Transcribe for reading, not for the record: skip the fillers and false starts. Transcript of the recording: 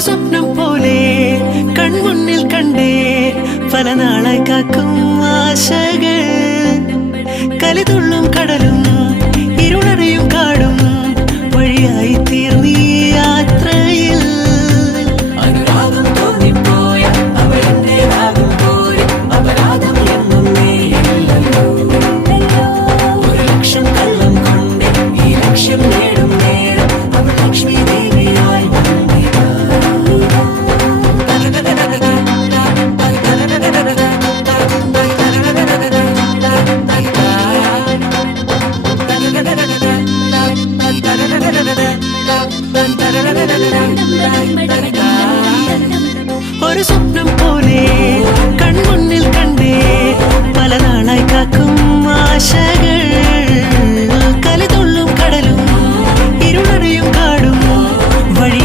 സ്വപ്നം പോലെ കൺമുന്നിൽ കണ്ടേ പല നാളായി കാക്കും ആശകൾ കലിതുള്ളും കടലും